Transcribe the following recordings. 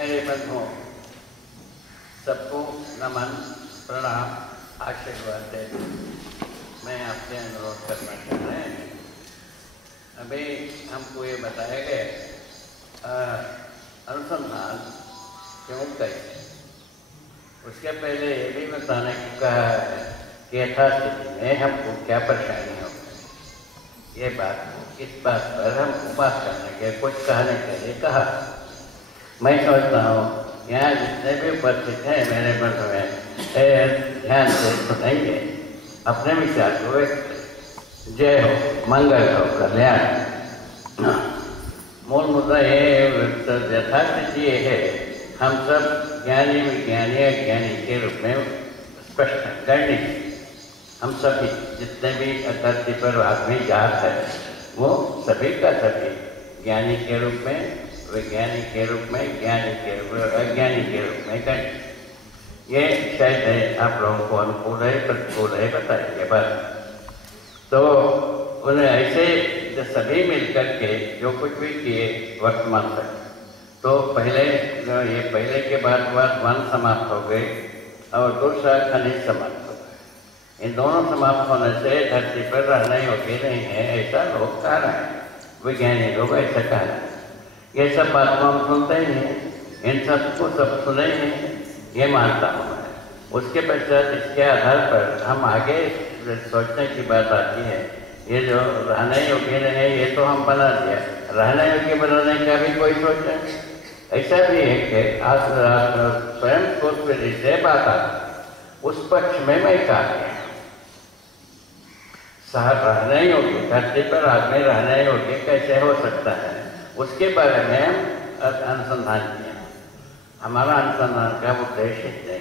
मेरे बंधुओं, सबको नमन, प्रणाम, आशीर्वाद दे। मैं आपसे अनुरोध करना चाह रहे हैं। अभी हमको ये बताया गया अनुसंधान क्यों कैसे, उसके पहले ये भी बताने को कहा है कि यथास्थिति में हमको क्या परेशानी होगी। ये बात, इस बात पर हम उपास करने के कुछ कहने के लिए कहा। मैं सोचता हूँ यहाँ जितने भी उपस्थित हैं मेरे बंधु हैं, ध्यान से सुनेंगे, अपने विचार को व्यक्त। जय हो, मंगल हो, कल्याण। मूल मुद्दा ये यथास्थिति ये है, हम सब ज्ञानी विज्ञानी अज्ञानी के रूप में स्पष्ट करनी। हम सभी जितने भी धरती पर आदमी जात है वो सभी का सभी ज्ञानी के रूप में, वैज्ञानिक के रूप में, ज्ञानी के रूप में, अज्ञानी के रूप में करें। ये शायद है आप लोगों को अनुकूल है प्रतिकूल है बताइए बस। तो उन्हें ऐसे सभी मिलकर के जो कुछ भी किए वर्तमान तक, तो पहले के बाद वन समाप्त हो गए और दूसरा खनिज समाप्त हो गए। इन दोनों समाप्त होने से धरती पर रहने योग्य नहीं है, ऐसा लोग कह रहे हैं, वैज्ञानिक लोग ऐसा कह रहे हैं। ये सब बात को हम सुनते ही हैं, इन सबको सब सुने ही हैं, ये मानता हूँ मैं। उसके पश्चात इसके आधार पर हम आगे सोचने की बात आती है। ये जो रहने योग्य नहीं है ये तो हम बना दिया, रहने योग्य बनाने का भी कोई सोचे। ऐसा भी है कि आज स्वयं को से बात आती, उस पक्ष में मैं कहा गया साहब रहने योग्य, धरती पर आदमी रहने योग्य कैसे हो सकता है, उसके बारे में अनुसंधान किया। हमारा अनुसंधान का उद्देश्य नहीं,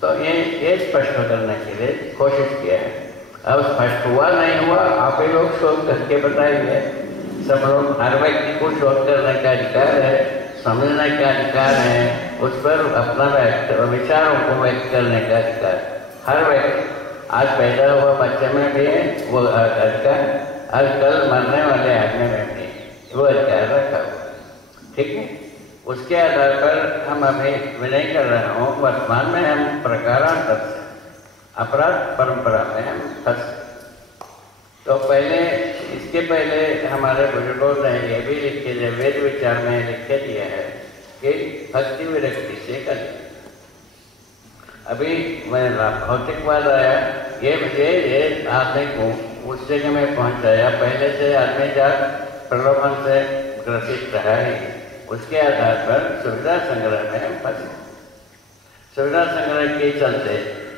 तो ये स्पष्ट करने के लिए कोशिश किया है। अब स्पष्ट हुआ नहीं हुआ आप ही लोग शोध करके बताइए। सब लोग, हर व्यक्ति को शोध करने का अधिकार है, समझने का अधिकार है, उस पर अपना विचारों को व्यक्त करने का अधिकार हर व्यक्ति। आज पैदा हुआ बच्चे में भी है वो अधिकार, आज कल मरने वाले आदमी में भी वो अधिकार रखा हुआ। ठीक है, उसके आधार पर हम अभी विनय कर रहे हों। वर्तमान में हम प्रकारांतर से अपराध परंपरा में हम फंस। तो पहले, इसके पहले हमारे बुजुर्गों ने ये भी लिख के वेद विचार में लिख के दिया है कि भक्ति विरक्ति से करें। अभी मैं भौतिकवाद आया, ये आदमी को उस जगह में पहुंचाया। पहले से आदमी जात प्रलोभन से ग्रसित रहा है, उसके आधार पर सुविधा संग्रह में हम फंसे। सुविधा संग्रह के चलते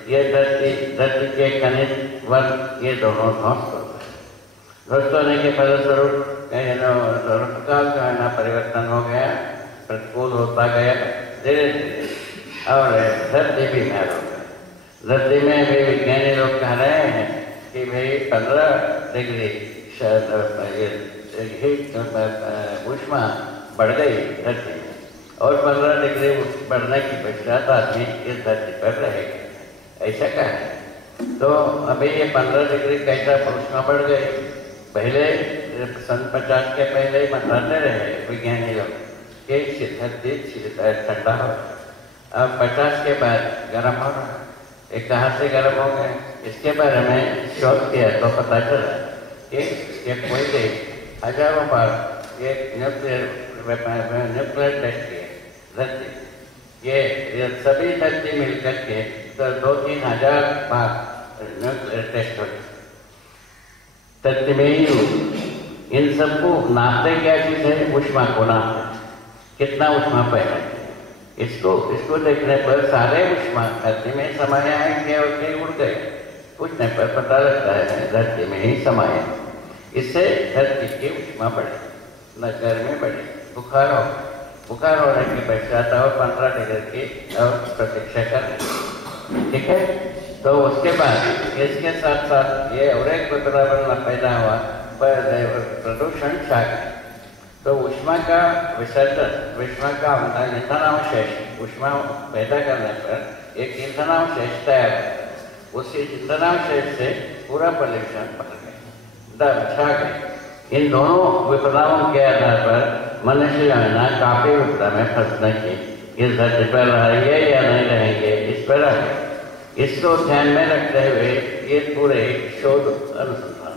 ये धरती के खनिज वर्ग ये दोनों ध्वस्त हो गए। ध्वस्त होने के फलस्वरूप का परिवर्तन हो गया, प्रतिकूल होता गया धीरे धीरे, और धरती भी मैल हो गई। धरती में भी विज्ञानी लोग कह रहे हैं कि भाई 15 डिग्री ऊष्मा बढ़ गई धरती में, और 15 डिग्री बढ़ने की पश्चात आदमी इस धरती पर रहेगा, ऐसा कहा। तो अभी ये 15 डिग्री कैसा ऊष्मा बढ़ गई, पहले सन 50 के पहले ही बताते रहे विज्ञानी लोग कि धरती ठंडा हो, अब 50 के बाद गर्म हो रहा। ये कहाँ से गर्म हो गए, इसके बारे में शोध किया तो पता चला कि ये कोई देश हजारों बार ये न्यूक्लियर टेस्ट किए धरती, ये सभी धरती मिलकर के तो 2-3 हजार बार न्यूक्लियर टेस्ट हो धरती में ही। इन सबको नापते क्या चीज़ है, ऊष्मा को नापते, कितना ऊष्मा पैदा है। इसको देखने पर सारे ऊष्मा धरती में समाया है क्या और उड़ गए, पूछने पर पता लगता है धरती में ही समाया। इससे धरती की ऊष्मा बढ़े, न गर्मी बढ़े, बुखार होने के पश्चात और 15 डिग्री की और प्रतीक्षा करें। ठीक है, तो उसके बाद इसके साथ साथ ये और एक वातावरण पैदा हुआ, प्रदूषण छा गया। तो ऊष्मा का विसर्जन, ऊष्मा का ईंधनावशेष, ऊष्मा पैदा करने पर एक ईंधनावशेष तैयार है। उस ईंधनावशेष से पूरा पॉल्यूशन बढ़ गया, छा गया। इन दोनों विपदाओं के आधार पर मनुष्य जो है ना काफी विपदा में फंसने की इस धरती पर रहेंगे या नहीं रहेंगे इस पर इसको ध्यान में रखते हुए ये पूरे शोध अनुसंधान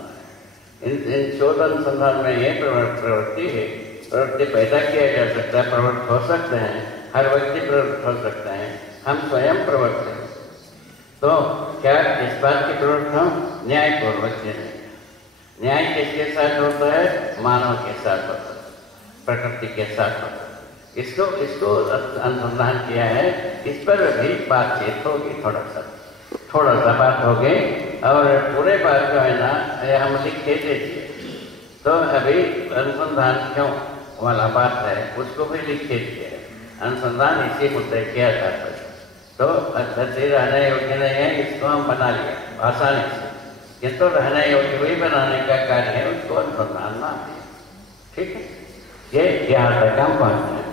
है। इन शोध अनुसंधान में ये प्रवृत्ति है, प्रवृत्ति पैदा किया जा सकता है, प्रवृत्त हो सकते हैं, हर व्यक्ति प्रवृत्त हो सकता है, हम स्वयं प्रवृत्त हैं। तो क्या इस बात की प्रवृत्त हम न्यायपूर्वक नहीं। न्याय किसके साथ होता है? मानव के साथ होता है, प्रकृति के साथ होता है। इसको अनुसंधान किया है, इस पर भी बातचीत होगी, थोड़ा सा बात होगी और पूरे बात जो है ना हम लिख के दीजिए। तो अभी अनुसंधान क्यों वाला बात है उसको भी लिख के दिए। अनुसंधान इसी मुद्दे किया जाता है। तो धरती रहने योग्य नहीं है, इसको हम बना लिया आसानी से, किंतु रहने योग्य भी बनाने का कार्य है, उसको अनुसंधान नाम दिया। ठीक है, ये यहाँ तक हम पहुँचे हैं,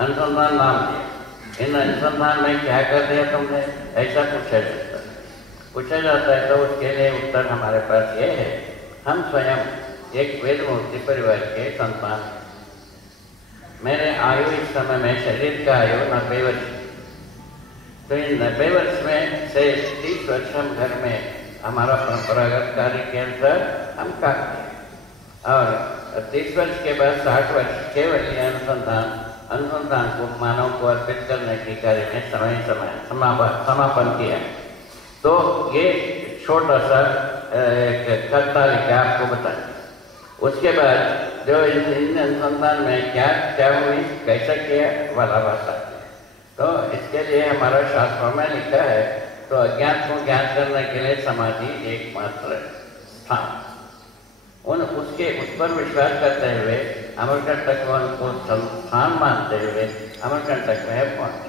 अनुसंधान नाम दिया। इन अनुसंधान में क्या कर दिया तुमने, ऐसा पूछा जाता है। तो उसके लिए उत्तर हमारे पास ये है, हम स्वयं एक वेद मूर्ति परिवार के संतान। मेरे आयु इस समय में शरीर का आयु 90 वर्ष। तो इन 90 वर्ष में से 30 वर्ष हम घर में हमारा परंपरागत कार्य के अनुसार हम काटते हैं और 30 वर्ष के बाद 60 वर्ष केवल ये अनुसंधान को मानव को अर्पित करने के कार्य में समापन किया। तो ये छोटा सा एक तालिका आपको बताएं। उसके बाद जो इन अनुसंधान में क्या हुई, कैसा किया वाला बात आती है। तो इसके लिए हमारा शास्त्रों में लिखा है, तो अज्ञान को ज्ञान करने के लिए समाधि एकमात्र स्थान। उस पर विश्वास करते हुए अमरकंटक को स्थान मानते हुए अमरकंटक में पहुंचे।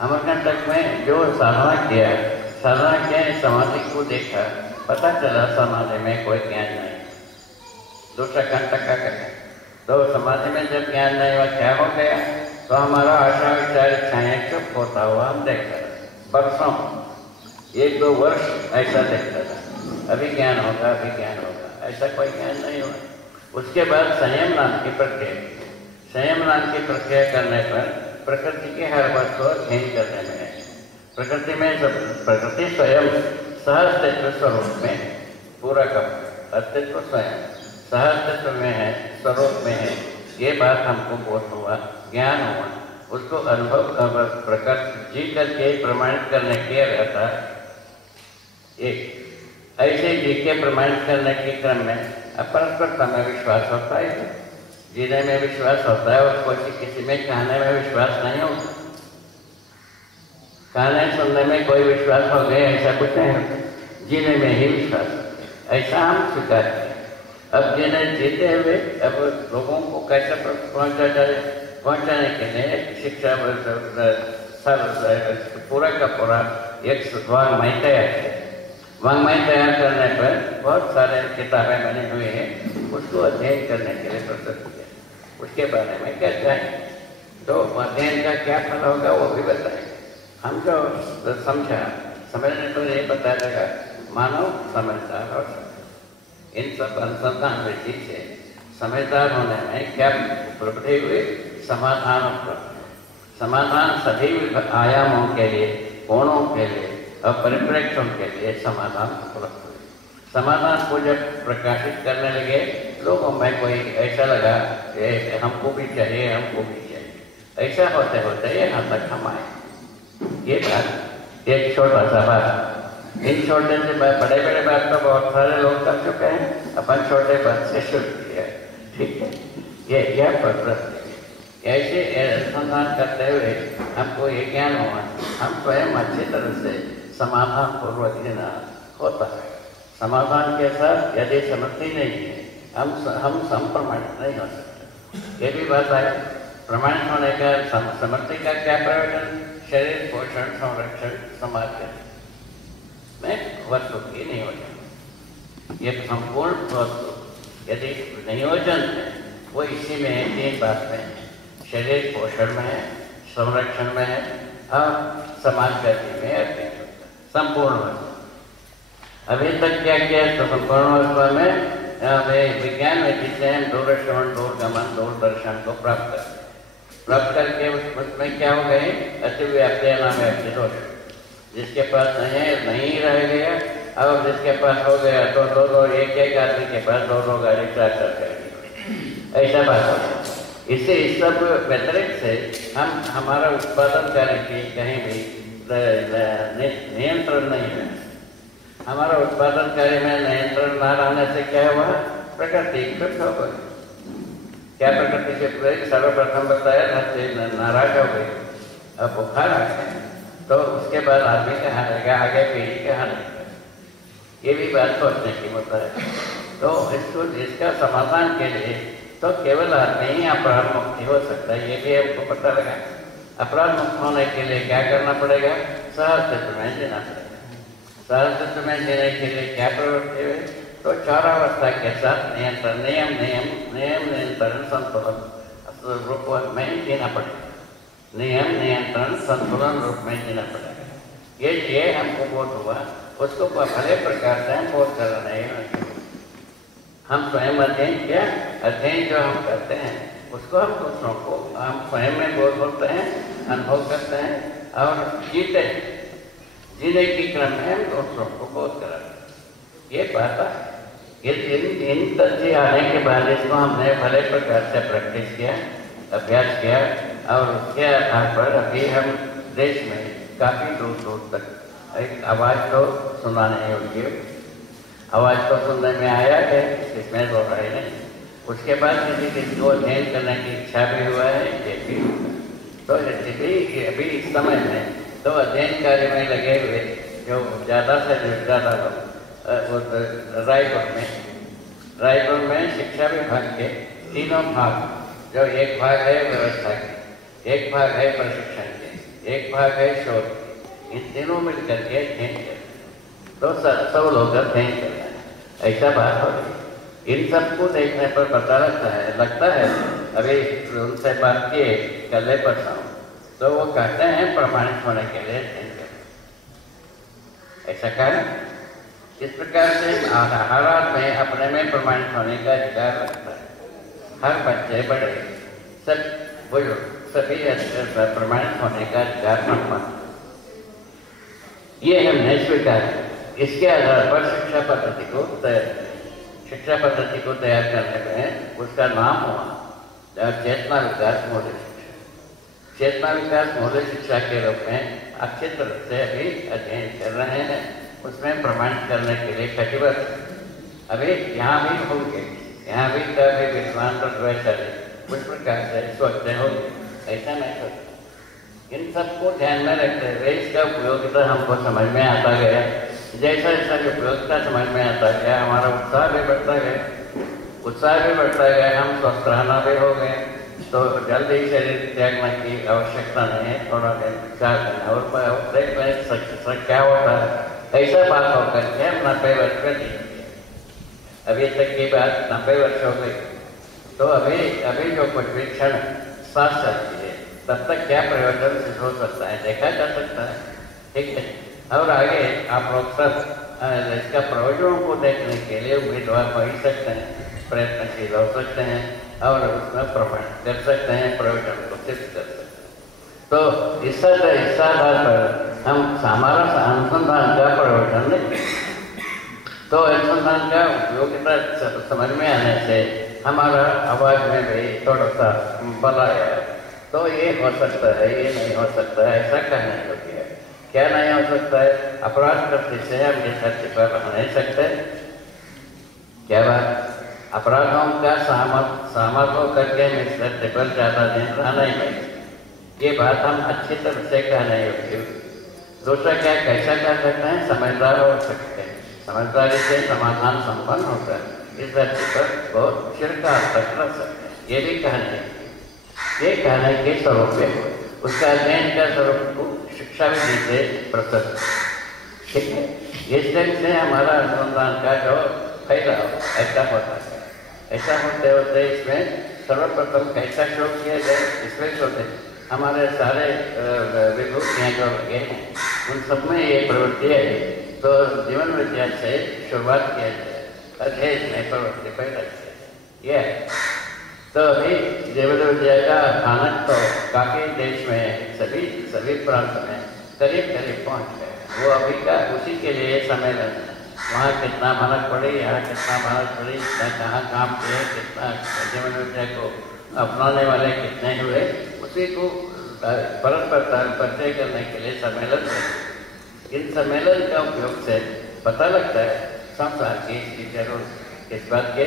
अमरकंटक में जो साधना किया समाधि को देखा, पता चला समाधि में कोई ज्ञान नहीं। दूसरा कंटक का कहें तो समाधि में जब ज्ञान नहीं हुआ क्या हो गया, तो हमारा आशा विचार इच्छाएं चुप होता हुआ हम देखते रहे बरसों, 1-2 वर्ष ऐसा देखता था। अभी ज्ञान होगा, ऐसा कोई ज्ञान नहीं हुआ। उसके बाद संयम नाम की प्रक्रिया करने पर प्रकृति के हर बात को अध्ययन करने में, प्रकृति स्वयं सहअस्तित्व स्वरूप में पूरा का अस्तित्व स्वयं सहअस्तित्व में है, स्वरूप में है। ये बात हमको बोध हुआ, ज्ञान हुआ, उसको अनुभव प्रकट जी करके प्रमाणित करने के रहता। एक ऐसे जी के प्रमाणित करने के क्रम में अपरस्परता में विश्वास होता है, जीने में विश्वास होता है और किसी में कहने में विश्वास नहीं होता। कहने सुनने में कोई विश्वास हो गया ऐसा कुछ नहीं होता, जीने में ही विश्वास होता है, ऐसा हम स्वीकार करें। अब जिन्हें जीते हुए अब लोगों को कैसे पहुंचाने के लिए शिक्षा पूरा का पूरा एक वाङ्मय तैयार किया। वाङ्मय तैयार करने पर बहुत सारे किताबें बनी हुई हैं, उसको अध्ययन करने के लिए प्रस्तुत किया। उसके बारे में क्या चाहिए, तो अध्ययन का क्या फल होगा वो भी बताएं। हम जो समझने पर ये पता लगा, मानव समझदार हो सकता। इन सब अनुसंधान वृत्ति से समझदार होने में क्या उपलब्धि हुई, समाधान सभी आयामों के लिए, कोणों के लिए और परिप्रेक्ष्यों के लिए समाधान उपलब्ध हुए। समाधान को जब प्रकाशित करने लगे लोगों में कोई ऐसा लगा कि हमको भी चाहिए, ऐसा होते होते यहाँ तक हम आए। ये बात एक छोटा सा बात। इन छोटे से बड़े बात तो बहुत सारे लोग कर चुके हैं, अपन छोटे बात से शुरू किया। ठीक है, यह प्रवृत्ति ऐसे अनुसंधान करते हुए हमको ये ज्ञान हुआ, हम स्वयं अच्छी तरह से समाधान पूर्वक जीना होता है। समाधान के साथ यदि समृद्धि नहीं है, हम संप्रमाणित नहीं हो सकते। ये भी बात है, प्रमाणित होने का समृद्धि का क्या प्रयोजन, शरीर पोषण संरक्षण समाज में वस्तु की नियोजन, ये संपूर्ण वस्तु यदि नियोजन है वो इसी में है, 3 बात में है, शरीर पोषण में है, संरक्षण में है और समाज गति में संपूर्ण वस्तु। अभी तक क्या किया, तो संपूर्ण वस्तु में विज्ञान में जिससे हम दूरश्रवण, दूरगमन, दूरदर्शन को प्राप्त करके उसमें क्या हो गए, अतिव्याप्ति अनाव्याप्ति दोष। जिसके पास नहीं रह गया, और जिसके पास हो गया तो दो एक आदमी के पास दो गाड़ी चार करेगी, ऐसा बात हो। इससे इस सब व्यतिरिक्त से हम हमारा उत्पादन कार्य की कहीं भी नियंत्रण नहीं है। हमारा उत्पादन कार्य में नियंत्रण न रहने से क्या हुआ, प्रकृति क्षुब्ध हो गई। क्या प्रकृति से सर्वप्रथम बताया धरती नाराज हो गई, अब बुखार आ गया, तो उसके बाद आदमी कहाँ रहेगा, आगे पीढ़ी कहाँ रहेगा, ये भी बात सोचने की होता है। तो इसका समाधान के लिए तो केवल आदमी ही अपराध मुक्ति हो सकता है, ये भी हमको पता लगा। अपराध मुक्त होने के लिए क्या करना पड़ेगा, सहस्तित्व में जीना पड़ेगा। सहस्तित्व में जीने के लिए क्या प्रवृत्ति हुई, तो चारावस्था के साथ नियंत्रण संतुलन रूप में जीना पड़ेगा। नियंत्रण संतुलन रूप में जीना पड़ेगा। ये हमको बोध हुआ, उसको भले प्रकार से हम बोध कर रहे हैं। हम स्वयं अध्ययन जो हम करते हैं उसको हम दूसरों को हम स्वयं में बोध होते हैं, अनुभव करते हैं और जीने के क्रम में हम दूसरों को बोध कराते हैं। ये बात है। इन तथ्य आने के बाद इसको हमने भले प्रकार से प्रैक्टिस किया, अभ्यास किया, और उसके आधार पर अभी हम देश में काफ़ी दूर तक एक आवाज़ तो सुनाने योग्य, आवाज़ तो सुनने में आया है, इसमें हो रहा है नहीं। उसके बाद किसी को अध्ययन करने की इच्छा भी हुआ है, ये भी। तो अभी इस समय में तो अध्ययन कार्य में लगे हुए जो ज़्यादा से ज़्यादा लोग रायपुर में शिक्षा विभाग के तीनों भाग, जो एक भाग है व्यवस्था के, एक भाग है प्रशिक्षण के, एक भाग है शोध, इन तीनों मिलकर के अध्ययन कर, तो सब लोग अध्ययन कर रहे हैं, ऐसा बात हो रही। इन सबको देखने पर पता लगता है अभी उनसे बात किए कल परसों, तो वो कहते हैं प्रमाणित होने के लिए अध्ययन कर, ऐसा कारण। इस प्रकार से हर आदमी अपने में प्रमाणित होने का अधिकार रखता है। हर बच्चे बड़े सब बुजुर्ग सभी प्रमाणित होने का अधिकार रखता है। ये हमने स्वीकार किया। इसके आधार पर शिक्षा पद्धति को तैयार करने में उसका नाम हुआ चेतना विकास मौलिक शिक्षा। चेतना विकास मौलिक शिक्षा के रूप में अच्छी तरह से अभी अध्ययन कर रहे हैं, उसमें प्रमाणित करने के लिए कटिबद्ध। अभी यहाँ भी होंगे, यहाँ भी कभी विद्वान वैचारिक कुछ प्रकार से सोचते होंगे, ऐसा नहीं सोचते। इन सबको ध्यान में रखते हुए इसका उपयोगिता हमको समझ में आता गया। जैसा जैसा उपयोगिता समझ में आता गया, हमारा उत्साह भी बढ़ता गया, हम स्वस्थ रहना भी हो गए। तो जल्दी शरीर त्यागने की आवश्यकता नहीं है, थोड़ा दिन 4 दिन और देख लें क्या होता है। ऐसा बात होकर के हम 90 वर्ष में जी, अभी तक की बात 90 वर्ष हो गई। तो अभी जो कुछ भी क्षण सांस चलती है, तब तक क्या प्रयोजन सिद्ध हो सकता है, देखा जा सकता है, ठीक है। और आगे आप लोग सब इसका प्रयोजनों को देखने के लिए उम्मीदवार हो ही सकते हैं, प्रयत्नशील हो सकते हैं और उसमें प्रमाणित कर सकते हैं, प्रयोजन को सिद्ध कर सकते हैं। तो इस आधार पर हम हमारा अनुसंधान का प्रयोजन नहीं, तो अनुसंधान का उपयोगिता समझ में आने से हमारा आवाज में भी थोड़ा सा बल आया। तो ये हो सकता है, ये नहीं हो सकता है, ऐसा कहने योग्य है। क्या नहीं हो सकता है? अपराध करते से हम ये सत्य पर रह नहीं सकते। क्या बात? अपराधों का सहमत होकर के हम इस सत्य पर ज्यादा दिन रह नहीं पाएंगे। ये बात हम अच्छी तरह से कहने योग्य। दूसरा क्या कैसा कह सकते हैं? समझदार हो सकते हैं, समझदारी से समाधान संपन्न होता है, इस धरती पर बहुत चिरकाल तक रह सकते हैं। ये भी ये कहने के स्वरूप है। उसका अध्ययन का स्वरूप को शिक्षा विधि से प्रस्तुत, ठीक है। इस ढंग से हमारा अनुसंधान का जो फैलाव ऐसा होता है। ऐसा होते होते इसमें सर्वप्रथम कैसा शोध किया जाए, इसमें शोधे हमारे सारे विभूतियाँ जो लगे हैं उन सब में ये प्रवृत्ति है। तो जीवन विज्ञान से शुरुआत किया जाए, अधेश में प्रवृत्ति पैदा किया। यह तो अभी जैव विद्या का भयानक तो काफी देश में सभी प्रांत में करीब पहुंच गए। वो अभी का उसी के लिए सम्मेलन है। वहाँ कितना भनक पड़ी, यहाँ कितना भनक पड़ी, कहाँ काम किए, कितना जीवन विद्या को अपनाने वाले कितने हुए, उसी को परस्पर परिचय करने के लिए सम्मेलन है। इन सम्मेलन का उपयोग से पता लगता है संसार की इसकी जरूरत, इस बात के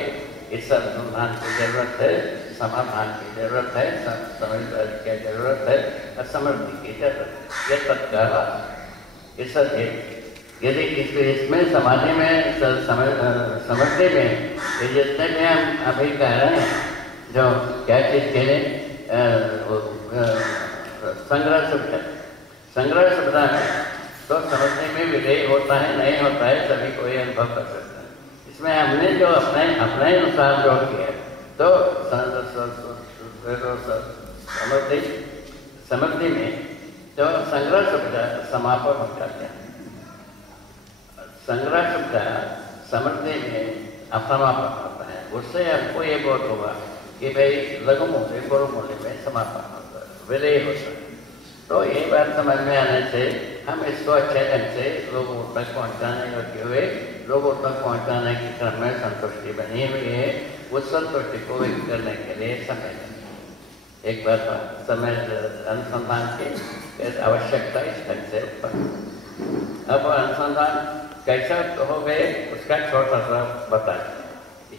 इस अनुसंधान की जरूरत है, समाधान की जरूरत है, समझदारी की जरूरत है और समृद्धि की जरूरत है। यह तत्काल इस यदि इसमें समाधि में समृद्धि में जितने भी हम अभी कह रहे हैं, जो क्या चीज़ के लिए संग्रह सुविधा में तो समझने में विधेय होता है नहीं होता है, सभी को ये अनुभव कर सकते हैं। इसमें हमने जो अपने अनुसार जो किया तो समृद्धि में जो संग्रह सुविधा समापन हो जाते हैं। संग्रह सुविधा समृद्धि में समापन होता है। उससे हमको ये बोध होगा कि भाई लघु मूल्य गुरु मूल्य में समापन होता है, विलय होता है। तो ये बात समझ में आने से हम इसको अच्छे ढंग से लोगों तक पहुँचाने योग्य हुए, लोगों तक पहुँचाने की क्रम में संतुष्टि बनी हुई है। उस संतुष्टि को व्यक्त करने के लिए समय एक बार समय अनुसंधान की आवश्यकता इस ढंग से उत्पन्न। अब अनुसंधान कैसा हो गए उसका छोटा सा बताएं।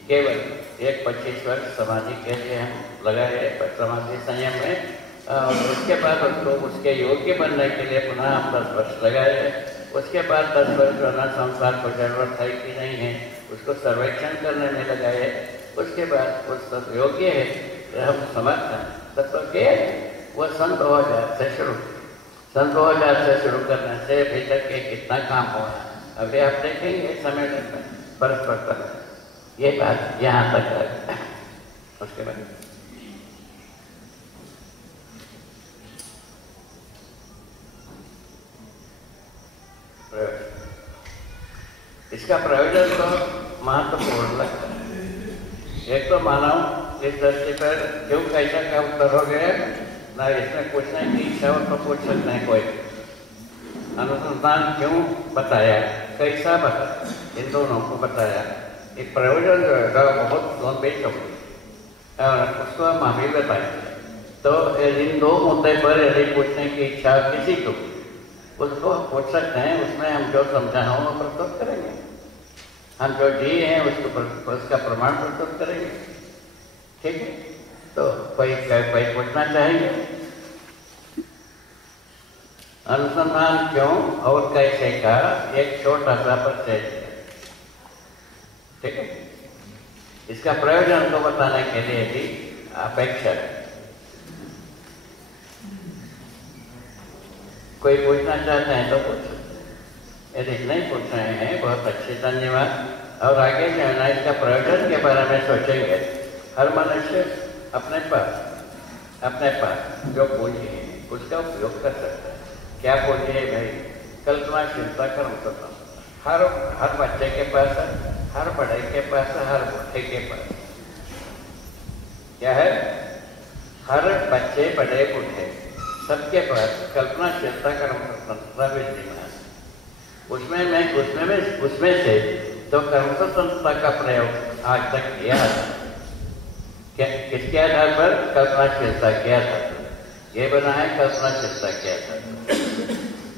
केवल एक 25 वर्ष समाधि के लिए हम लगाए समाधि संयम में, और उसके बाद उसको उसके योग्य बनने के लिए पुनः हम 10 वर्ष लगाए। उसके बाद 10 वर्ष रहना संसार को जरूरत है कि नहीं है उसको सर्वेक्षण करने में लगाए। उसके बाद उस योग्य है हम समर्थ हैं तत्व के वो सन 2000 से शुरू करने से अभी तक के कितना काम हुआ है अभी आप देखेंगे समय में परस्पर कर ये बात यहाँ तक है। उसके बाद इसका प्रयोजन तो महत्वपूर्ण लगता है। एक तो मानव इस दृष्टि पर क्यों कैसा का उत्तर हो गया ना, इसमें पूछने की इच्छा हो तो पूछ सकते हैं कोई। अनुसंधान क्यों बताया, कैसा बताया, इन दोनों को बताया। एक प्रयोजन जो है बहुत लंबी चौड़ी और उसको हम अभी बताएंगे। तो इन दो मुद्दे पर यदि पूछने की इच्छा किसी को उसको पूछ सकते हैं। उसमें हम जो समझा हो वो प्रस्तुत करेंगे, हम जो दिए हैं उसका प्रमाण प्रस्तुत करेंगे। ठीक है, तो कोई पूछना चाहेंगे अनुसंधान क्यों और कैसे का एक छोटा सा परिचय। ठीक है, इसका प्रयोजन को बताने के लिए भी अपेक्षा है। कोई पूछना चाहते हैं तो पूछ सकते हैं, यदि नहीं पूछ रहे हैं बहुत अच्छे, धन्यवाद। और आगे जो है ना इसका प्रयोजन के बारे में सोचेंगे। हर मनुष्य अपने पास जो पूंजी है उसका उपयोग कर सकता है। क्या पूंजी है भाई? कल्पनाशीलता कर्म करना। हर बच्चे के पास है, हर बड़े के पास है, हर बूढ़े के पास क्या है? हर बच्चे बड़े बूढ़े सबके पास कल्पनाशीलता कर्म स्वतंत्रता विद्यमान। उसमें से तो कर्म स्वतंत्रता का प्रयोग आज तक किया था। किसके आधार पर? कल्पनाशीलता के आधार पर। ये बना है कल्पनाशीलता के आधार पर।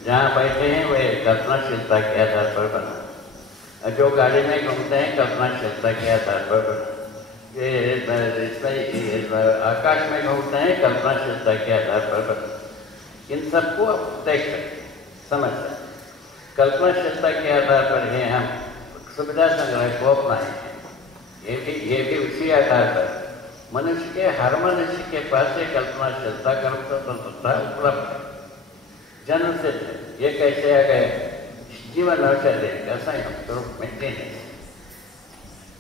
जहाँ बैठे हैं वे कल्पनाशीलता के आधार पर बना। जो गाड़ी में घूमते हैं कल्पनाशीलता के आधार पर बना। इसमें आकाश में घूमते हैं कल्पनाशीलता के आधार पर बना। इन सबको देख सकते समझ सकते। कल्पनाशीलता के आधार पर ही हम सुविधा संग्रह को अपनाए हैं। ये भी उसी आधार पर हर मनुष्य के पास एक कल्पनाशीलता कर्म स्वतंत्रता उपलब्ध है, जन्म से। ये कैसे आ गए? जीवन और शरीर का संयुक्त रूप में देने से।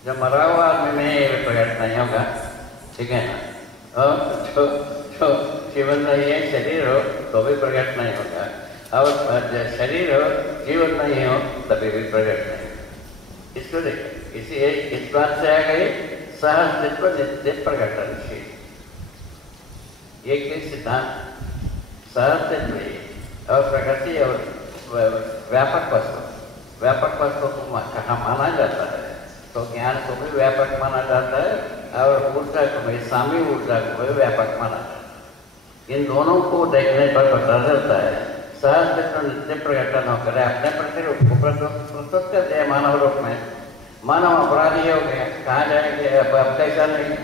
जब मरा हुआ आदमी में ये प्रकट नहीं होगा, ठीक है ना। और जो जीवन नहीं है, शरीर हो तो भी प्रकट नहीं होगा, और शरीर हो जीवन नहीं हो तभी भी प्रकट नहीं। इसको देखिए, इसलिए इस बात से आ गई सहअस्तित्व नित्य प्रकटनशील। एक सिद्धांत सहअस्तित्व और प्रकृति और व्यापक वस्तु को कहाँ माना जाता है, तो ज्ञान को भी व्यापक माना जाता है और ऊर्जा को भी, सामी ऊर्जा को भी व्यापक माना जाता है। इन दोनों को देखने पर पता चलता है सहअस्तित्व नित्य प्रकटन होकर अपने प्रतिरूप को प्रस्तुत कर दिया मानव रूप में। मानव अपराधी हो गया, कहाँ जाएंगे, अब कैसा नहीं।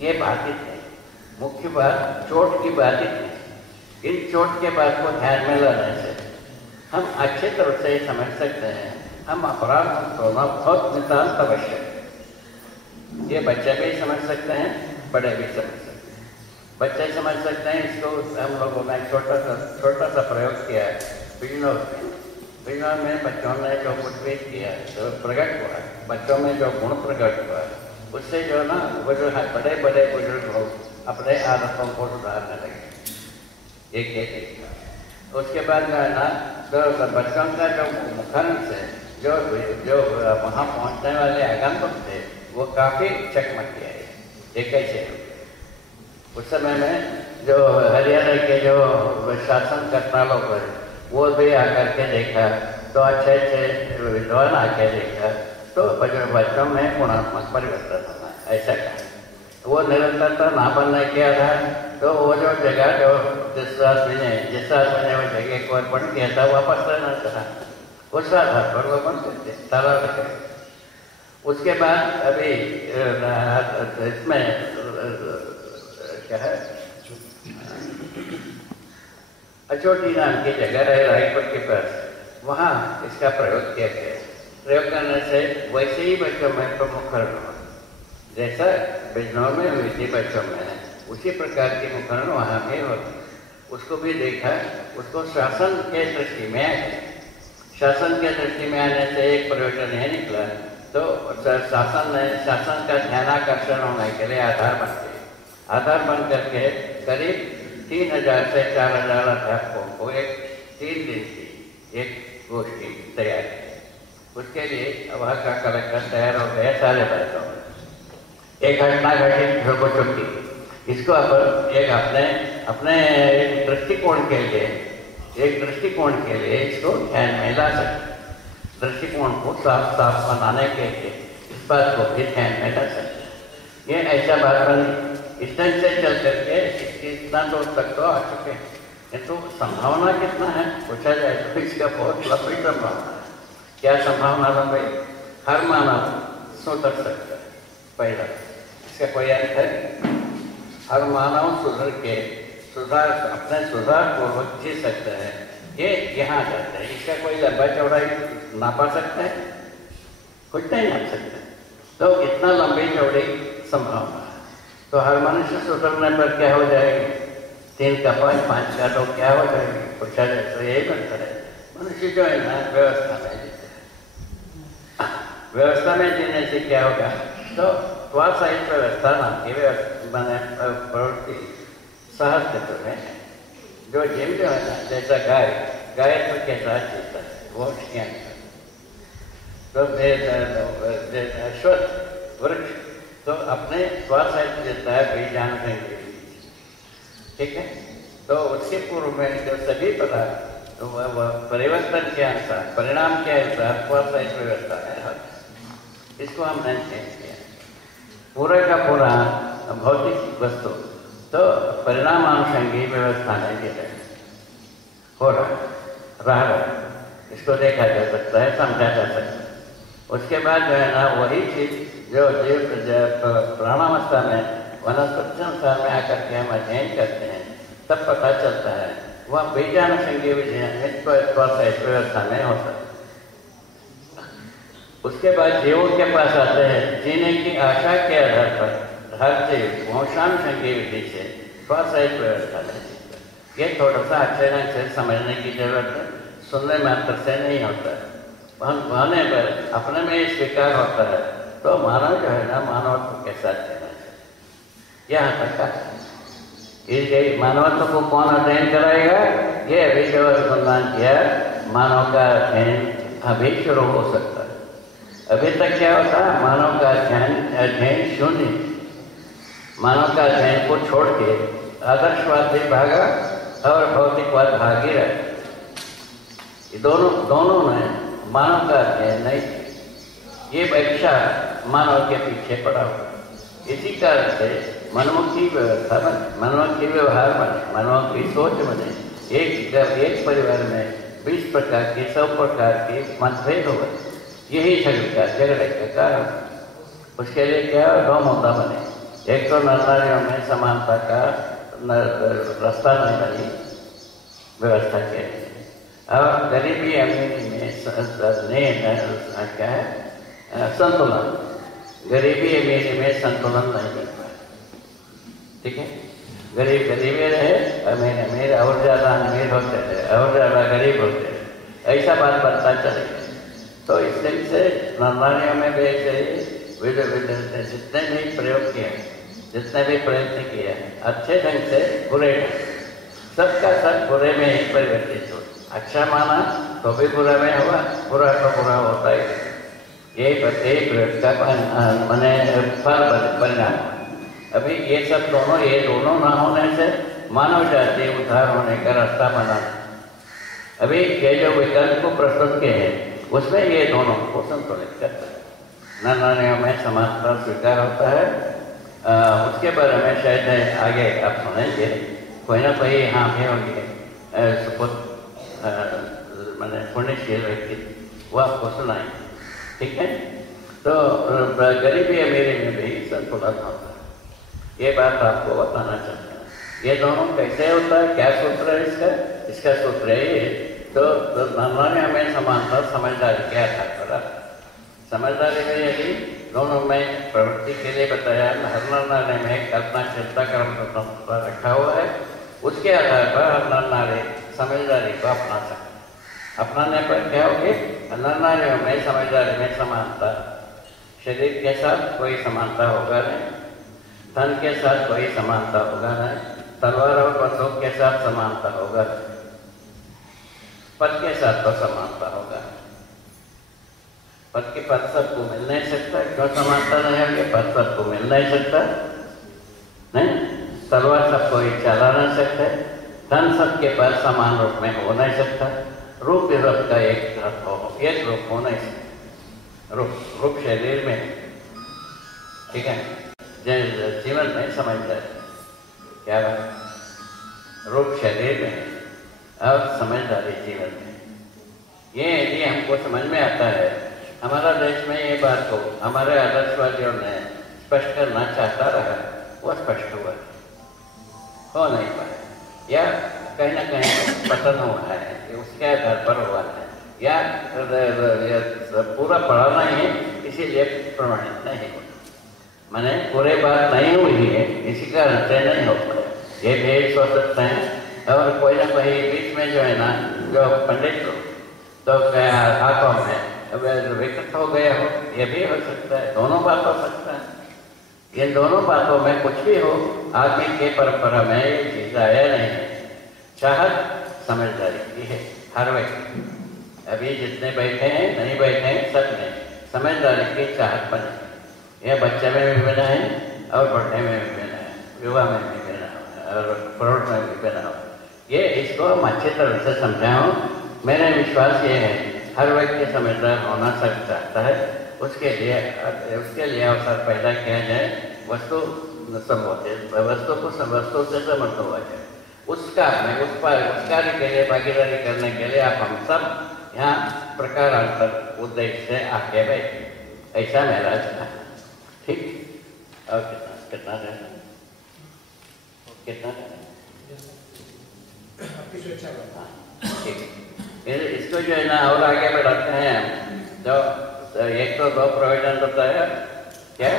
ये बात ही नहीं, मुख्य बात चोट की बात ही नहीं। इन चोट के बात को ध्यान में लाने से हम अच्छे तरह से समझ सकते हैं हम अपराध मुक्त होना बहुत नितांत आवश्यक है। ये बच्चे भी समझ सकते हैं, बड़े भी समझ सकते हैं। बच्चे समझ सकते हैं, इसको हम लोगों ने छोटा सा प्रयोग किया है बिजनौर में बच्चों ने जो कुछ भी किया, जो प्रकट हुआ, बच्चों में जो गुण प्रकट हुआ, उससे जो ना वो जो है बड़े बड़े बुजुर्ग लोग अपने आदतों को सुधारने लगे। एक उसके बाद जो है ना, तो बच्चों का जो मुखंड से जो वहाँ पहुँचने वाले आगंतुक थे वो काफ़ी चकमक आए। ये कैसे? उस समय में जो हरियाणा के जो शासन करता लोग हैं वो भी आकर के देखा, तो अच्छे विद्वान आके देखा, तो बच्चों में गुणात्मक परिवर्तन होना, ऐसा कहा। वो निरंतरता ना बनने के आधार, तो वो जो जगह जो जिस आदमी ने वो जगह को अर्पण किया था वापस लेना चाहा, उस आधार पर वो बन सकते ताला रखे। उसके बाद अभी इसमें क्या है, अचोटी नाम की जगह है रायपुर के पास, वहाँ इसका प्रयोग किया गया। प्रयोग करने से वैसे ही बच्चों में मुखरण हुआ, जैसा बिजनौर में हुई थी बच्चों में, उसी प्रकार की मुखरण वहाँ भी होती। उसको भी देखा, उसको शासन के दृष्टि में आया। शासन के दृष्टि में आने से एक प्रयोजन यह निकला, तो शासन का ध्यानाकर्षण होने के लिए आधार बन गए। आधार बन करके करीब 3000 से 4000 अध्यापकों को एक 3 दिन की एक गोष्ठी तैयार की। उसके लिए वहाँ का कलेक्टर तैयार हो गया सारे बच्चों में। एक घटना घटित हो चुकी, इसको अब एक अपने एक दृष्टिकोण के लिए इसको ध्यान में ला सकते। दृष्टिकोण को साफ बनाने के लिए इस बात को भी ध्यान में ला सकते। ये ऐसा बात बनी, इस ढंग से चल करके इतना दूर तक तो आ चुके हैं, किंतु संभावना कितना है पूछा जाए तो इसका बहुत लंबी संभावना है। क्या संभावना लंबी? हर मानव सुधर सकता है, पहला इसका कोई अर्थ है। हर मानव अपने सुधार पूर्वक जी सकते हैं, ये यहाँ जाते हैं। इसका कोई लंबा चौड़ाई नापा सकते हैं? कुछ नहीं नाप सकते। तो इतना लंबी चौड़ी संभावना है। तो हर मनुष्य सुधरने पर क्या हो जाएगी? 3 का 5 का तो क्या हो जाएगी पूछा जाए तो यही बनता है। मनुष्य जो है ना व्यवस्था में जीते हैं। व्यवस्था में जीने से क्या होगा? तो स्वास्थ्य व्यवस्था नाम की प्रवृत्ति सहअस्तित्व में जो जीव जो है ना, जैसा गाय तो के साथ जीता है, वो ज्ञान तो अश्वत्थ वृक्ष तो अपने स्वास्थ्य देता है बीजान कहेंगे, ठीक है। तो उसके पूर्व में जो सभी पदार्थ तो वह परिवर्तन के अनुसार, परिणाम के अनुसार स्वास्थ्य व्यवस्था है। इसको हमने चेंज किया। पूरे का पूरा भौतिक वस्तु तो परिणामानुषंगी व्यवस्था नहीं हो रहा है। इसको देखा जा सकता है, समझा जा सकता है। उसके बाद जो है ना वही चीज जो प्राणावस्था में वनस्पति संसार में आकर के हम अध्ययन करते हैं, तब पता चलता है वह बीजानुषंगी व्यवस्था में हो सकता है। उसके बाद जीवों के पास आते हैं, जीने की आशा के आधार पर हर जीव वंशानुषंगी विधि से स्वास्थ्य व्यवस्था में जीता है। ये थोड़ा सा अच्छे ढंग से समझने की जरूरत है, सुनने मात्र से नहीं होता है। होने पर अपने में ही स्वीकार होता है, तो मानव जो है ना मानवत्व के साथ रहना चाहिए। यहाँ तक यही मानवत्व को कौन अध्ययन कराएगा? ये अभी जो अनुसंधान किया, मानव का अध्ययन अभी शुरू हो सकता है। अभी तक क्या होता है, मानव का अध्ययन शून्य, मानव का अध्ययन को छोड़ के आदर्शवाद भी भागा और भौतिकवाद भागी रहे। ये दोनों में मानव का अध्ययन नहीं, ये परीक्षा मानव के पीछे पड़ा हुआ। इसी कारण से मनमुखी व्यवस्था बने, मनमुखी व्यवहार बने, मनमुखी सोच बने। एक परिवार में 20 प्रकार के 100 प्रकार के मतभेद हो गए, यही झगड़े का कारण। उसके लिए क्या दो मुद्दा बने, एक तो नारियों में समानता का रास्ता नहीं बनी व्यवस्था के लिए, और गरीबी अमीरी में क्या है संतुलन, गरीबी अमीरी में संतुलन नहीं मिल पाए। ठीक है, गरीब गरीबी रहे, अमीर अमीर और ज़्यादा अमीर होते रहे और ज़्यादा गरीब होते रहे, ऐसा बात बनता चले। तो इस दिन से नारियों में भी ऐसे जितने भी प्रयोग किए, जितने भी प्रयत्न किए, अच्छे ढंग से बुरे सबका सब बुरे में ही परिवर्तित हो। अच्छा माना तो भी बुरा में हुआ, बुरा तो बुरा होता ही। यही प्रयोग का मैंने फल परिणाम। अभी ये दोनों ना होने से मानव जाति उद्धार होने का रास्ता बना। अभी ये जो विकल्प को प्रस्तुत किए हैं उसमें ये दोनों को संतुलित करता है। नारियों में समानता स्वीकार होता है। उसके बारे में शायद आगे आप सुनेंगे, कोई ना कोई यहाँ भी होंगे मैंने पुण्यशील व्यक्ति, वो आपको सुनाए। ठीक है, तो गरीबी अमीरी में भी संतुलन होता है, ये बात आपको बताना चाहते हैं। ये दोनों कैसे होता है, क्या सूत्र है इसका सूत्र है ये। तो नारियों में समानता समझदारी के आधार पर, समझदारी में यदि दोनों में प्रवृत्ति के लिए बताया, हर नारी में कल्पना चिंता कर्म स्वतंत्रता रखा हुआ है, उसके आधार पर हर नारी समझदारी को अपना सकते। अपनाने पर क्या होगी, नारियों में समझदारी में समानता, शरीर के साथ कोई समानता होगा नहीं, धन के साथ कोई समानता होगा नहीं, तलवार और बंदूक के साथ समानता होगा, पद के साथ तो समानता होगा। पद के पद सबको मिल नहीं सकता, क्यों समानता नहीं होगी, पद सबको मिल नहीं सकता, नहीं, तलवार सबको ही चला नहीं सकता, धन सबके पास समान रूप में हो नहीं सकता, रूप विरूप का एक रूप हो नहीं सकता, रूप शरीर में। ठीक है, जीवन में समझता है क्या बात, रूप शरीर में और समझदारी जीवन में। ये यदि हमको समझ में आता है, हमारा देश में ये बात को हमारे आदर्शवादियों ने स्पष्ट करना चाहता रहा, वो स्पष्ट हुआ हो नहीं पाया, या कहीं ना कहीं पतन हुआ है, उसके आधार पर हुआ है, या पूरा पढ़ा नहीं है इसीलिए प्रमाणित नहीं हुआ। मैंने पूरे बात नहीं हुई है, इसी कारण से नहीं हो पाया। ये भेद हो सकते हैं, और कोई ना कोई बीच में जो है ना, जो पंडित लोग तो क्या हाथों में विकृत हो गया हो, ये भी हो सकता है, दोनों बात हो सकता है। ये दोनों बातों में कुछ भी हो, आदमी के परंपरा में ये चीज आया नहीं है। चाहत समझदारी की है हर व्यक्ति, अभी जितने बैठे हैं नहीं बैठे हैं, सब ने समझदारी की चाहत बने। यह बच्चे में भी बना है और बड़े में भी बना है, युवा में भी बना है और प्रौढ़ में भी बना हुआ। ये इसको हम अच्छी तरह से समझाऊँ। मेरा विश्वास ये है, हर व्यक्ति समझदार होना चाहता है, उसके लिए अवसर पैदा किया जाए, वस्तु से समर्थ हुआ जाए, उस कार्य के लिए भागीदारी करने के लिए आप हम सब यहाँ प्रकारांतर उद्देश्य से आगे बैठे, ऐसा मेरा चाह। ठीक, और कितना रहना आपकी स्वेच्छा का। ठीक, इसको जो है ना और आगे बढ़ाते हैं। जो एक तो दो प्रोविजन बताया, क्या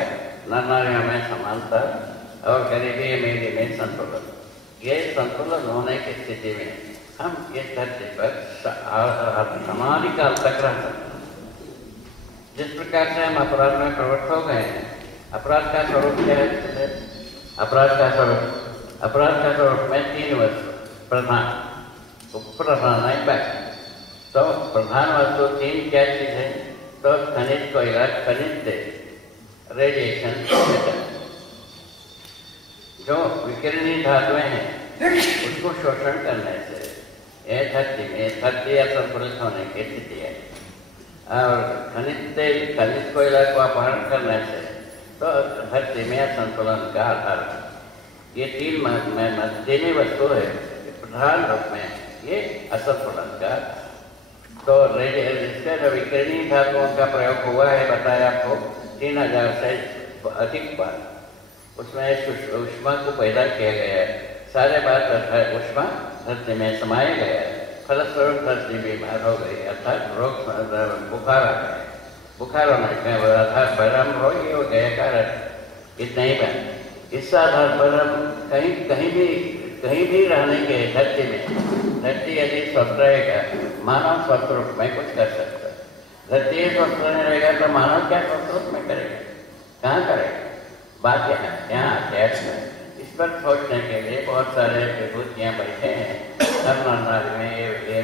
नारियों में समानता और गरीबी अमीरी में संतुलन। ये संतुलन होने की स्थिति में हम इस धरती पर समाधि काल तक रह सकते हैं। जिस प्रकार से हम अपराध में प्रवृत्त हो गए हैं, अपराध का स्वरूप क्या है? अपराध का स्वरूप में 3 वस्तु प्रधान, तो प्रधान है। तो प्रधान वस्तु 3 क्या चीज है? तो खनिज कोयला, खनिज तेल, रेडिएशन, जो विकिरणीय धातुएं हैं उसको शोषण करने से यह धरती असंतुलित होने की स्थिति है। और खनिज तेल, खनिज कोयला को अपहरण करने से तो धरती में असंतुलन का आधार है। ये तीन वस्तु है प्रधान रूप में ये असंतुलन का। तो इसका जो विकिरणीय धातुओं का प्रयोग हुआ है बताया आपको 3000 से अधिक बार, उसमें ऊष्मा को पैदा किया गया है, सारे बार ऊष्मा धरती में समाया गया है, फलस्वरूप धरती बीमार हो गई, अर्थात रोग बुखार आ गया। बुखार होने का आधार पर हम रोगी हो गए कारण इतना ही बात। इस आधार पर हम कहीं भी रहने के धरती यदि स्वस्थ रहेगा, मानव स्वस्थ रूप में कुछ कर सकता है। धरती स्वस्थ नहीं रहेगा तो मानव क्या स्वस्थ रूप में करेगा, कहाँ करेगा? बात यहाँ अध्यात्म में। इस पर सोचने के लिए बहुत सारे विभूतियाँ बैठे हैं। धर्म में ये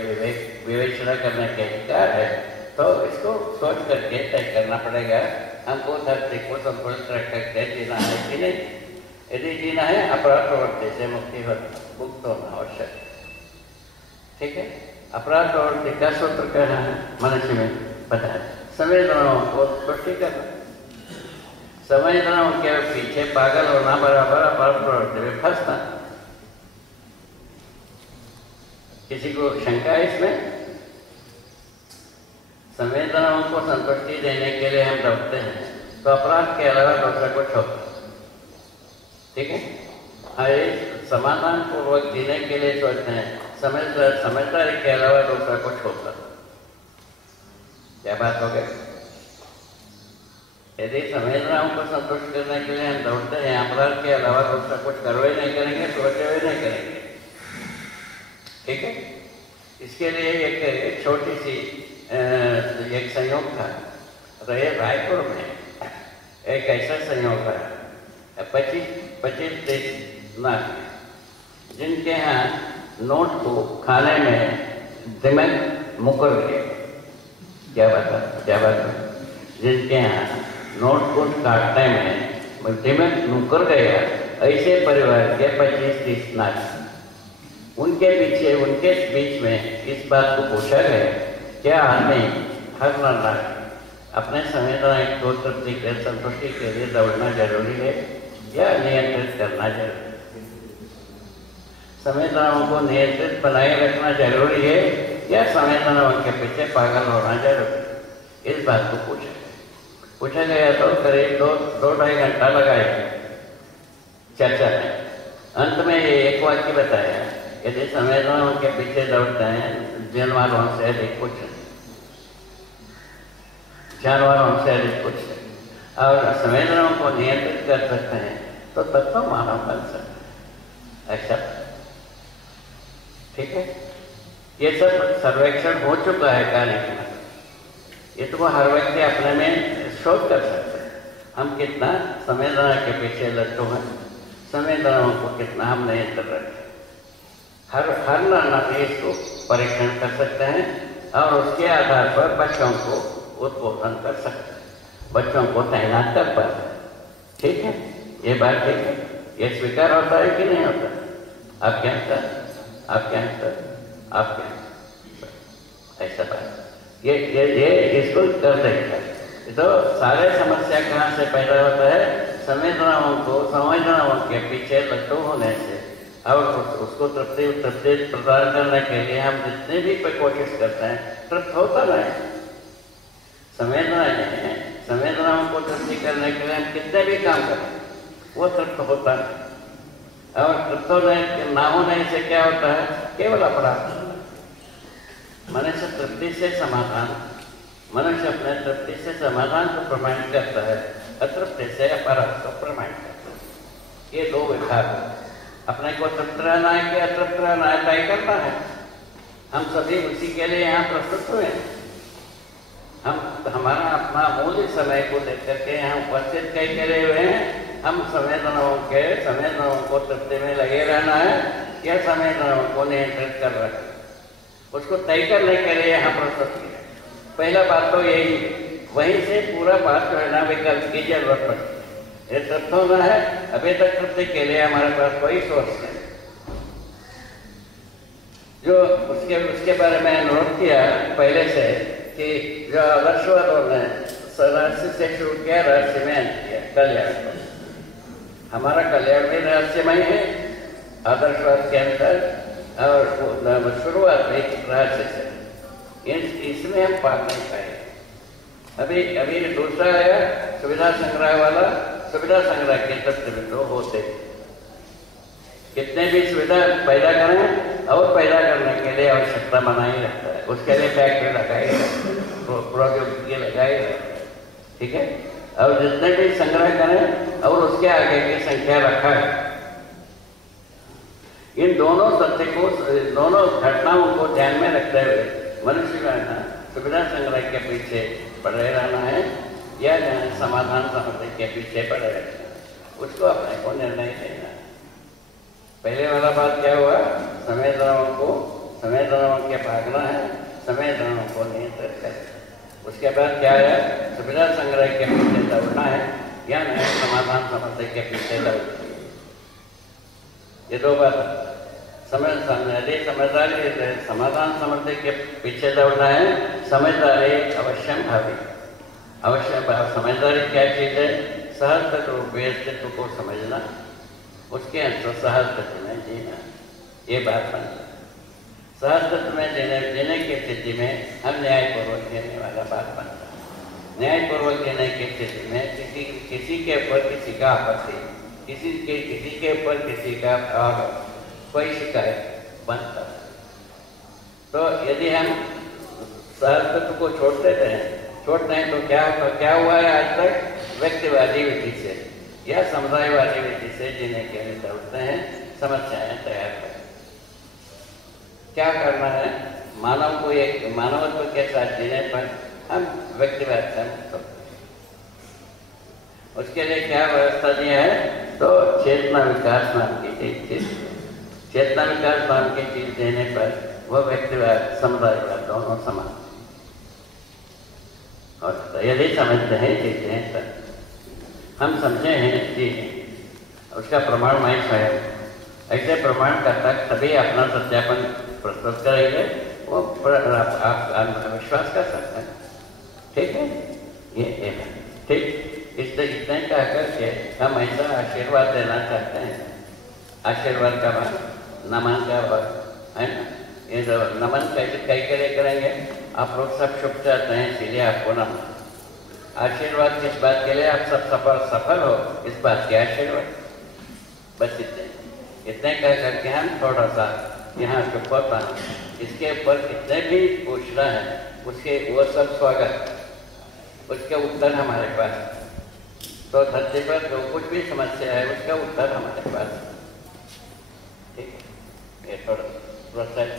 विवेचना करने के अधिकार है, तो इसको सोच करके तय करना पड़ेगा हमको धरती को संतुलित रख करके जीना है कि नहीं। यदि जीना है अपराध प्रवृत्ति से मुक्त होना आवश्यक। ठीक है, अपराध प्रवृत्ति का सूत्र क्या है मनुष्य में पता है? संवेदनाओं को पुष्टि करना, संवेदनाओं के पीछे पागल होना बराबर अपराध प्रवृत्ति में फंसना। किसी को शंका है इसमें? संवेदनाओं को संतुष्टि देने के लिए हम दौड़ते हैं तो अपराध के अलावा दूसरा कुछ होता। ठीक है, समाधान पूर्वक जीने के लिए सोचते हैं, समझदारी के अलावा दूसरा कुछ होता। क्या बात हो गई? यदि संवेदनाओं को संतुष्ट करने के लिए हम दौड़ते हैं, अपराध के अलावा दूसरा कुछ करवे नहीं करेंगे, सोचे हुए नहीं करेंगे। ठीक है, इसके लिए एक छोटी सी एक संयोग था। रायपुर में एक ऐसा संयोग है, 25-30 नाथ जिनके यहाँ नोट को खाने में दिमाग मुकर गया। क्या बात है? जिनके यहाँ नोट को काटने में दिमाग मुकर गया, ऐसे परिवार के 25-30 नाथ। उनके बीच में इस बात को पूछा गया, क्या हमें हर नाथ अपने संवेदनाएं को संतुष्टि के लिए दौड़ना जरूरी है या नियंत्रित करना जरूरी है? संवेदनाओं को नियंत्रित बनाए रखना जरूरी है या संवेदनाओं के पीछे पागल होना जरूरी है? इस बात को पूछा गया तो करीब 2-2.5 घंटा लगाया चर्चा में। अंत में ये एक वाक्य बताया, यदि संवेदनाओं के पीछे दौड़ते हैं जानवरों से अधिक कुछ और संवेदनाओं को नियंत्रित कर सकते हैं तो तब तो मानव बन सकते हैं। ऐसा ठीक है, ये सब सर्वेक्षण हो चुका है कार्य का। ये तो हर व्यक्ति अपने में शोध कर सकते हैं, हम कितना संवेदना के पीछे लट्टू हैं, संवेदनाओं को कितना हम नियंत्रण रखें। हर नाना भी इसको परीक्षण कर सकते हैं और उसके आधार पर बच्चों को उद्बोधन कर सकते हैं, बच्चों को तैनात कर पाते हैं। ठीक है, ये बात ठीक है, ये स्वीकार होता है कि नहीं होता? आप क्या ऐसा बात ये इसको कर देगा तो सारे समस्या कहाँ से पैदा होता है? संवेदनाओं के पीछे लट्टू होने से। और उसको तृप्ति प्रदान करने के लिए हम जितने भी कोशिश करते हैं तृप्त होता नहीं। संवेदनाओं को तृप्ति करने के लिए हम कितने भी काम करें वो तृप्त होता है। और तृप्त होने ना होने से क्या होता है? केवल अपराध। मनुष्य अपने तृप्ति से समाधान को प्रमाणित करता है, अतृप्ति से अपराध को प्रमाणित करता है। ये दो विभाग है। अपने को तृप्त रहना है कि अतृप्त रहना है तय करना है। हम सभी उसी के लिए यहाँ प्रस्तुत हुए हैं। हम हमारा अपना मूल्य समय को देख करके यहाँ उपस्थित कई करे हुए हैं। हम संवेदनाओं को तृप्ति में लगे रहना है या संवेदनाओं को नियंत्रित कर रहे हैं, उसको तय करने के लिए यहाँ प्रस्तुत किया। पहला बात तो यही है वहीं से पूरा बात जो है ना विकल्प की जरूरत पड़ती है। ये तृप्त होना है, अभी तक तृप्ति के लिए हमारे पास कोई सोर्स नहीं। जो उसके बारे में अनुरोध किया पहले से कि जो आदर्शवाद ने रहस्य से शुरू किया, रहस्य में अंत किया कल्याण को। हमारा कल्याण भी रहस्यमय है आदर्शवाद के अंतर, और शुरुआत भी रहस्य से। इसमें हम पार नहीं पाए। अभी दूसरा आया सुविधा संग्रह वाला। सुविधा संग्रह के तत्व तो होते कितने भी सुविधा पैदा करें और पैदा करने के लिए आवश्यकता बनाई रखता है, उसके लिए फैक्ट्री लगाई रखता है, प्रौद्योगिकी लगाई रखता है, ठीक है। और जितने भी संग्रह करें और उसके आगे की संख्या रखा है। इन दोनों तथ्य को, दोनों घटनाओं को ध्यान में रखते हुए मनुष्य का सुविधा संग्रह के पीछे पड़े रहना है या समाधान समझने के पीछे पड़े रहना है, उसको अपने को निर्णय लेना है। पहले वाला बात क्या हुआ, संवेदनाओं के भागना है, संवेदनाओं को नियंत्रित करना। उसके बाद क्या है, सुविधा संग्रह के पीछे दौड़ना है या नहीं समाधान समझने के पीछे दौड़ना है। ये दो बात। यदि समझदारी समाधान समझने के पीछे दौड़ना है, समझदारी अवश्यम भावी। अवश्य समझदारी क्या चीज है, सहज तत्व अस्तित्व को समझना, उसके अंतर सहज तत्व में जीना, ये बात बनती है। सहज तत्व में जीने की स्थिति में हम न्यायपूर्वक जीने वाला बात बनता है। न्यायपूर्वक जीने की स्थिति में किसी के ऊपर किसी का आपत्ति, किसी के ऊपर किसी का कोई शिकायत बनता है। तो यदि हम सहज तत्व को छोड़ते हैं तो क्या हुआ है आज तक, व्यक्तिवादी विधि से या समुदायवादी विधि से जीने के लिए दौड़ते हैं, समस्याएं तैयार करें। क्या करना है, मानव को एक मानवत्व के साथ जीने पर हम व्यक्तिवाद से मुक्त होते हैं। उसके लिए क्या व्यवस्था दी है, तो चेतना विकास नाम की चीज, चेतना विकास नाम की चीज देने पर वह व्यक्तिवाद समुदायवाद दोनों समान। और यदि समझते हैं चीजें तो हम समझे हैं जी, उसका प्रमाण मैं स्वयं, ऐसे प्रमाण करता तभी अपना सत्यापन प्रस्तुत करेंगे, वो आप विश्वास कर सकते हैं, ठीक है। ये ठीक, इससे इतने कह करके हम ऐसा आशीर्वाद देना चाहते हैं। आशीर्वाद का नमन का है ना, ये जो नमन कैसे लिए करेंगे, आप लोग सब शुभ चाहते हैं इसीलिए आपको नमन। आशीर्वाद किस बात के लिए, आप सब सफल हो इस बात के आशीर्वाद। बस इतने कह करके हम थोड़ा सा यहाँ चुप होता है। इसके ऊपर कितने भी पूछना है उसके वो सब स्वागत, उसके उत्तर हमारे पास। तो धरती पर जो कुछ भी समस्या है उसका उत्तर हमारे पास, ठीक है। ये थोड़ा प्रोत्साहित